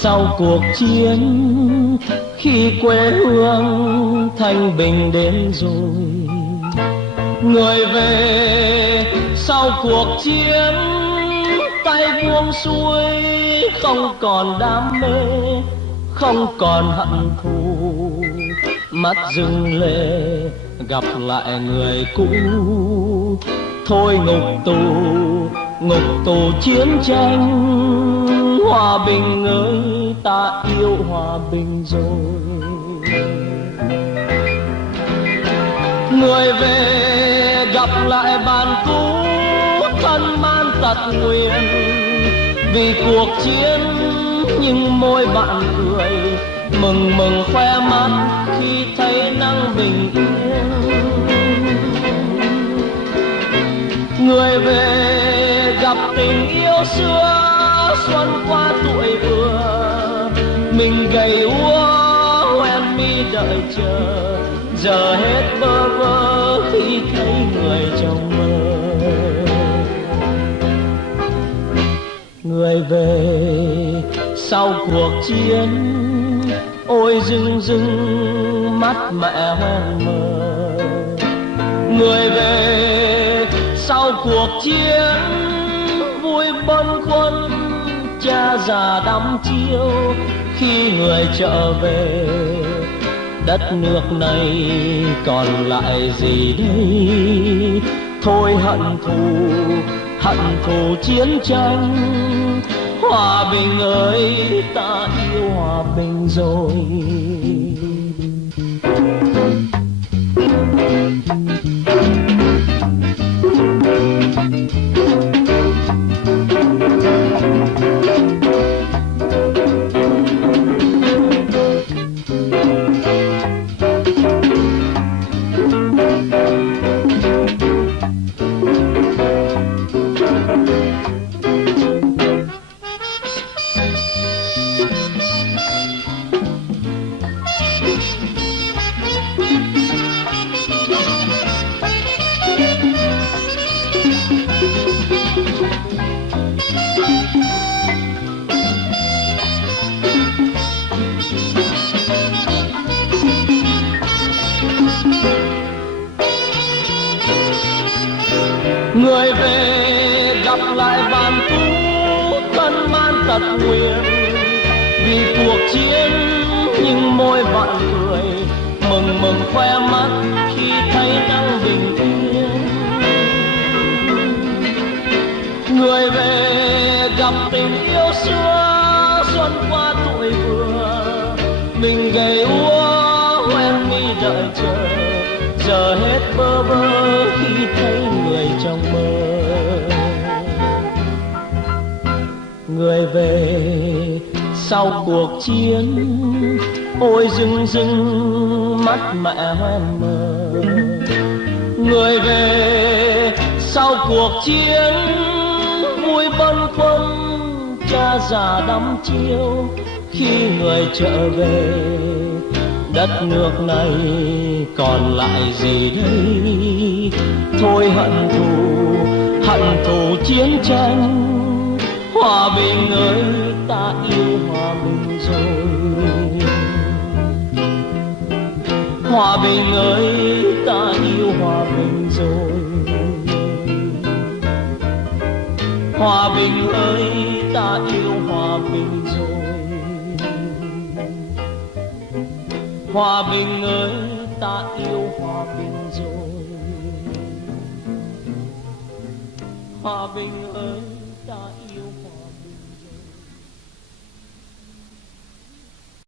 sau cuộc chiến, khi quê hương thanh bình đến rồi. Người về sau cuộc chiến, tay buông xuôi, không còn đam mê, không còn hận thù. Mắt dừng lệ gặp lại người cũ, thôi ngục tù chiến tranh. Hòa bình ơi, ta yêu hòa bình rồi. Người về gặp lại bạn cũ, thân man tật nguyền. Vì cuộc chiến nhưng môi bạn cười, mừng mừng khoe mắt khi thấy nắng bình yên. Người về gặp tình yêu xưa, xuân qua tuổi vừa. Mình gầy úa hoen mi đợi chờ, giờ hết bơ vơ khi thấy người trong mơ. Người về sau cuộc chiến, ôi rưng rưng mắt mẹ hoen mờ. Người về sau cuộc chiến, vui bâng khuâng cha già đắm chiêu. Khi người trở về, đất nước này còn lại gì đây? Thôi hận thù chiến tranh. Hòa bình ơi, ta yêu hòa bình rồi. Người về gặp lại bạn cũ, thân man tật nguyền. Vì cuộc chiến nhưng môi bạn cười, mừng mừng khoe mắt khi thấy nắng bình yên. Người về gặp tình yêu xưa, xuân qua tuổi vừa. Mình gầy úa hoen mi đợi chờ, giờ hết bơ vơ khi thấy người trong mơ. Người về sau cuộc chiến, ôi rưng rưng mắt mẹ hoen mờ. Người về sau cuộc chiến, vui bâng khuâng cha già đắm chiêu. Khi người trở về, đất nước này còn lại gì đây? Thôi hận thù chiến tranh. Hòa bình ơi, ta yêu hòa bình rồi. Hòa bình ơi, ta yêu hòa bình rồi. Hòa bình ơi, ta yêu hòa bình rồi. Hòa bình ơi, ta yêu hòa bình rồi. Hòa bình ơi,